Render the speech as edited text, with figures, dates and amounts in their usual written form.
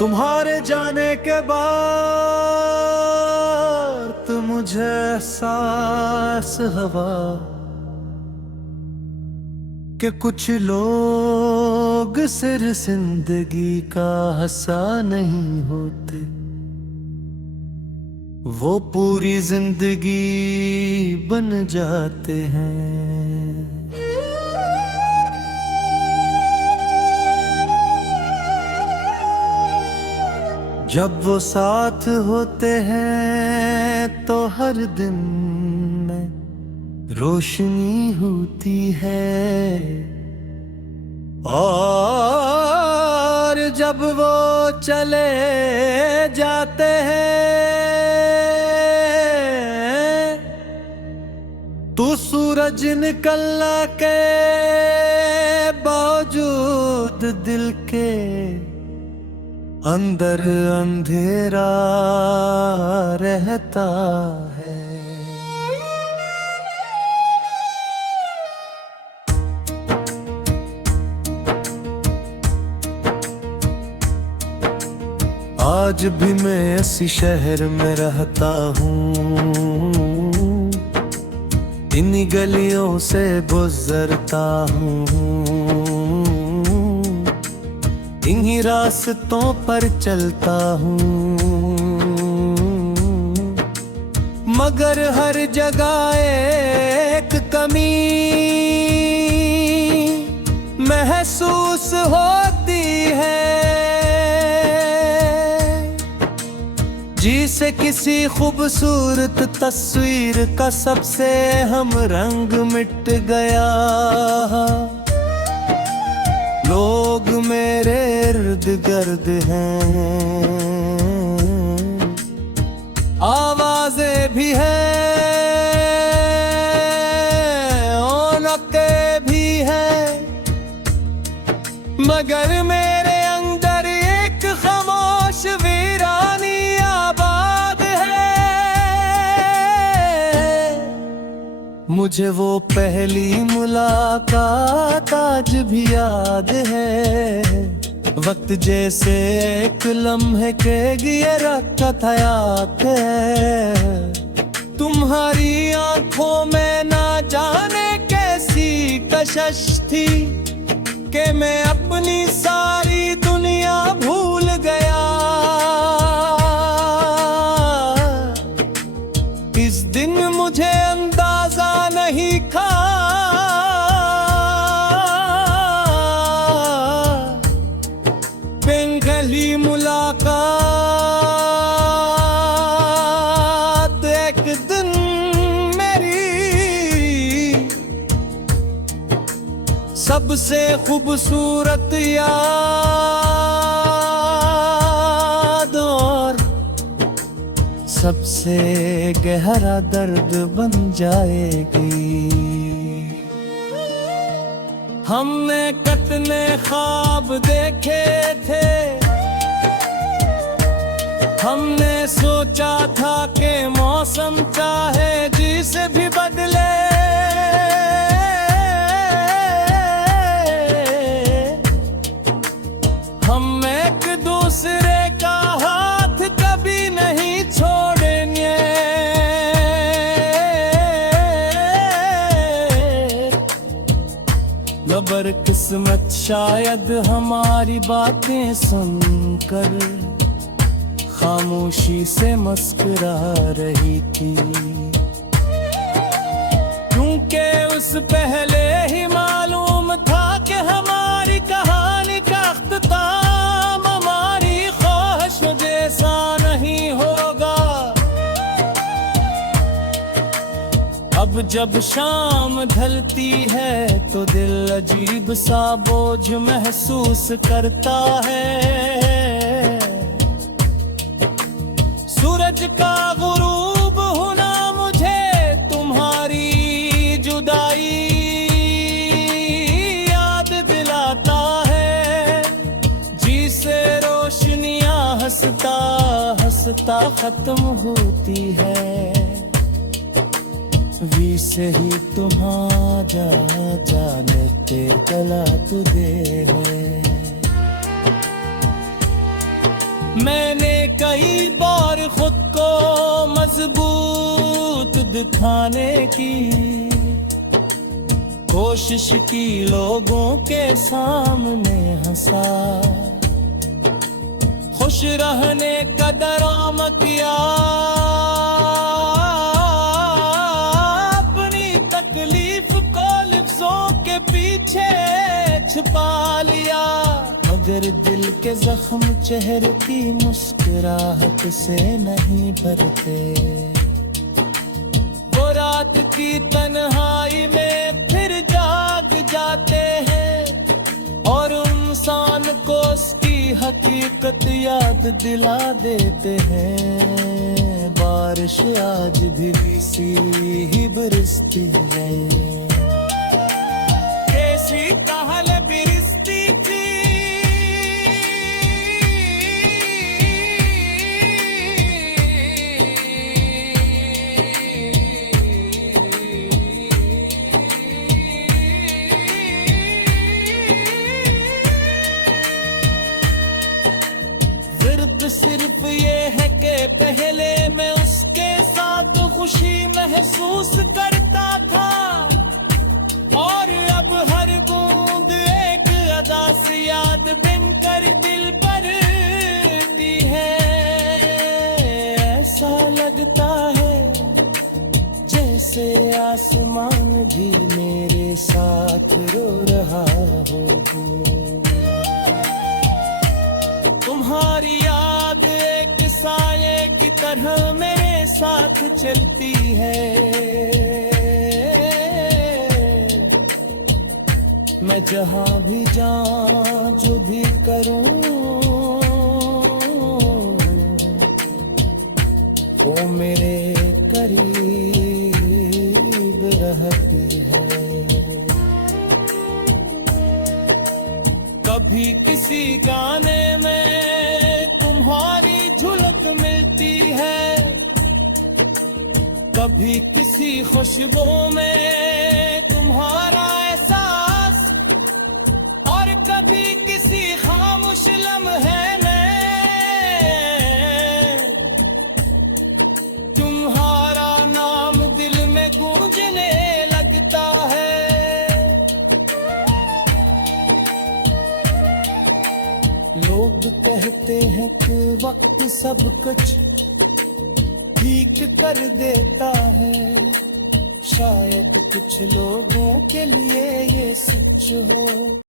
तुम्हारे जाने के बाद मुझे एहसास हुआ कि कुछ लोग सिर्फ जिंदगी का हिस्सा नहीं होते, वो पूरी जिंदगी बन जाते हैं। जब वो साथ होते हैं तो हर दिन में रोशनी होती है, और जब वो चले जाते हैं तो सूरज निकलना के बावजूद दिल के अंदर अंधेरा रहता है। आज भी मैं इसी शहर में रहता हूँ, इन्हीं गलियों से गुजरता हूँ, इन्हीं रास्तों पर चलता हूँ, मगर हर जगह एक कमी महसूस होती है, जिसे किसी खूबसूरत तस्वीर का सबसे अहम रंग मिट गया। लोग मेरे इर्द गिर्द हैं, आवाजें भी हैं, औनके भी हैं, मगर मेरे अंदर एक खामोश वीरानी आबाद है। मुझे वो पहली मुलाकात आज भी याद है, वक्त जैसे एक लम्हे के लिए रखा था याद है। तुम्हारी आंखों में ना जाने कैसी कशिश थी कि मैं अपनी सारी दुनिया भूल गया। इस दिन मुझे अंदाजा नहीं था पहली मुलाकात एक दिन मेरी सबसे खूबसूरत याद और सबसे गहरा दर्द बन जाएगी। हमने कितने ख्वाब देखे थे, हमने सोचा था कि मौसम चाहे जिसे भी बदले, हम एक दूसरे का हाथ कभी नहीं छोड़ेंगे। मगर किस्मत शायद हमारी बातें सुनकर खामोशी से मुस्कुरा रही थी, क्योंकि उस पहले ही मालूम था कि हमारी कहानी का अख्ताम हमारी ख्वाहिश जैसा नहीं होगा। अब जब शाम ढलती है तो दिल अजीब सा बोझ महसूस करता है। सूरज का गुरूब होना मुझे तुम्हारी जुदाई याद दिलाता है, जिसे रोशनियां हंसता हंसता खत्म होती है। वी से ही तुम्हारा जाने ते गला तुझे है। मैंने कई बार खुद को मजबूत दिखाने की कोशिश की, लोगों के सामने हंसा, खुश रहने का डराम किया, अपनी तकलीफ को लफ्जों के पीछे छुपा लिया। मगर दिल के जख्म चेहरे की मुस्कुराहट से नहीं भरते। वो रात की तन्हाई में फिर जाग जाते हैं और इंसान को उसकी हकीकत याद दिला देते हैं। बारिश आज भी सी ही बरसती है, कैसी कहल बिरसती थी। सिर्फ ये है कि पहले मैं उसके साथ खुशी महसूस करता था और अब हर बूंद एक अदा से याद बनकर दिल पर टी है। ऐसा लगता है जैसे आसमान भी मेरे साथ रो रहा हो। तुम्हारी याद एक साये की तरह मेरे साथ चलती है। मैं जहां भी जाऊं जो भी करूं, वो मेरे करीब रहती है। कभी किसी गाने में तुम्हारी झलक मिलती है, कभी किसी खुशबू में तुम्हारा एहसास, और कभी किसी खामोश लम्हे में तुम्हारा नाम दिल में गूंजने लगता है। लोग कहते हैं कि वक्त सब कुछ ठीक कर देता है, शायद कुछ लोगों के लिए ये सच हो।